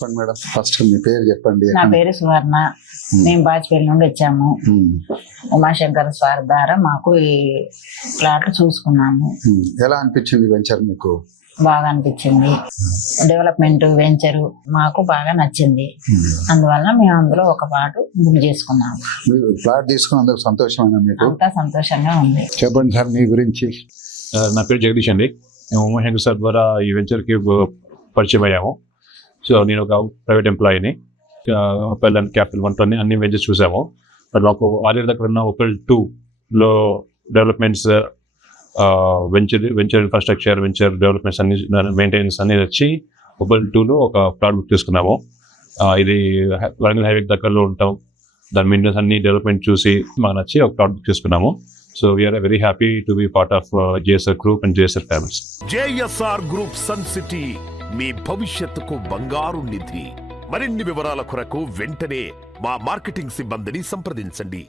చెప్పండి madam, first మీ పేరు చెప్పండి. నా పేరు సువర్ణ. మేము బాజ్పేయి నుండి వచ్చాము. ఉమాశంకర్ స్వార్ ద్వారా మాకు ఈ ప్లాట్ చూసుకున్నాము. ఎలా అనిపించింది వెంచర్ మీకు? బాగా అనిపించింది. డెవలప్మెంట్ వెంచర్ మాకు బాగా నచ్చింది. అందువల్ల మేము అందులో ఒక ప్లాట్ బుక్ చేసుకున్నాము. ప్లాట్ తీసుకున్నందుకు సంతోషమైన మీకు? అంతా సంతోషంగా ఉంది. చెప్పండి సార్ మీ గురించి. నా పేరు జగదీష్ అండి. మేము ఉమాశంకర్ సార్ ద్వారా ఈ వెంచర్కి పరిచయం అయ్యాము. సో నేను ఒక ప్రైవేట్ ఎంప్లాయీని. ఓపెల్ అండ్ క్యాపిటల్ 1 అన్ని వెంచర్స్ చూసాము. బట్ మాకు ఆర్ఆర్ దగ్గర ఉన్న ఓపెల్ 2లో developments, venture infrastructure, venture developments అన్ని మెయింటెనెన్స్ అన్ని వచ్చి ఓపెల్ 2లో ఒక ప్లాట్ బుక్ తీసుకున్నాము. ఇది వరంగల్ హైవే దగ్గరలో ఉంటాం. దాని మెయింటెనెన్స్ అన్ని డెవలప్మెంట్ చూసి మాకు నచ్చి ఒక ప్లాట్ బుక్ తీసుకున్నాము. So we are very happy to be part of JSR Group and JSR Families. JSR Group SunCity మీ భవిష్యత్తుకు బంగారు నిధి. మరిన్ని వివరాల కొరకు వెంటనే మా మార్కెటింగ్ సిబ్బందిని సంప్రదించండి.